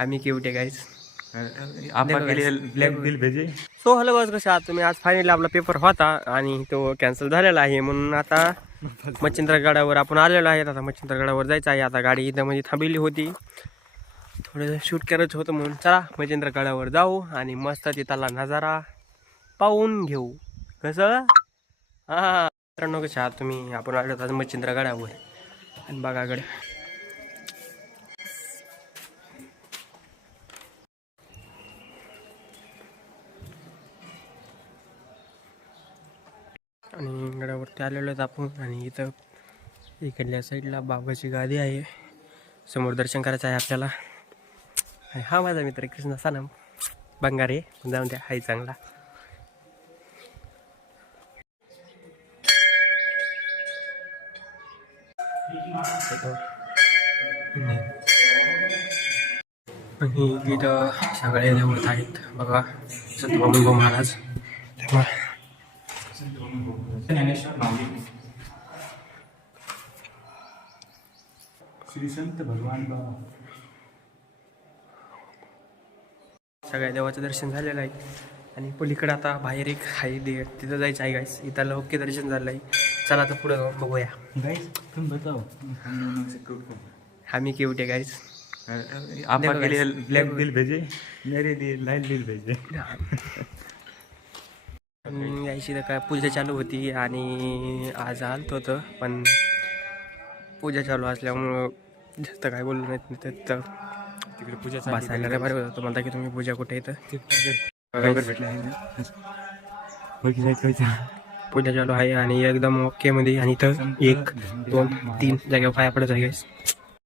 आम्ही क्यूट आहे गाईज. आपका के लिए ब्लैक बिल भेजे. सो हॅलो बस, कसे आहात तुम्ही? आज फायनली आपला पेपर होता आणि तो कॅन्सल झालेला आहे, म्हणून आता मच्छिंद्रगडावर आपण आलेलो आहे. आता मच्छिंद्रगडावर जायचं आहे. आता गाडी इथं म्हणजे थांबलेली होती, थोडं शूट करायचं होतं, म्हणून चला मच्छिंद्रगडावर जाऊ आणि मस्त तिथला नजारा पाहून घेऊ. कसं हां मित्रांनो, कसे आहात तुम्ही? आपण आलो आज मच्छिंद्रगडावर आणि बघा गड आणि गडावरती आलेलो आहेत आपण. आणि इथं इकडल्या साईडला बाबाची गादी आहे, समोर दर्शन करायचं आहे आपल्याला. आणि हा माझा मित्र कृष्णा सानम बंगारे, जाऊन द्या, हाय चांगला. आणि इथं सगळे देवत आहेत बघा, संत बाबू महाराज. तेव्हा श्री संत भगवान बाबा. सगळ्या देवाचं दर्शन झालेलं आहे. आणि पलीकडे आता बाहेर एक हाय दे, तिथं जायचं आहे गाईस. इथं ओके दर्शन झालं आहे. चला आता पुढं जाऊन बघूया. गाइस तुम बताओ आम्ही क्यूट आहे गाईस. आपका के लिए ब्लैक बिल भेजे, मेरे लिए लाइट बिल भेजे. यायची तर काय पूजा चालू होती आणि आज आलतो होतं, पण पूजा चालू असल्यामुळं जास्त काय बोललो नाही. तर तिकडे पूजा बसायला काय बरं होतं. म्हणता की तुम्ही पूजा कुठे येतं पूजा चालू आहे आणि एकदम ओके मध्ये. आणि इथं 1 2 3 जागेवर पाया पडत आहे गाईस.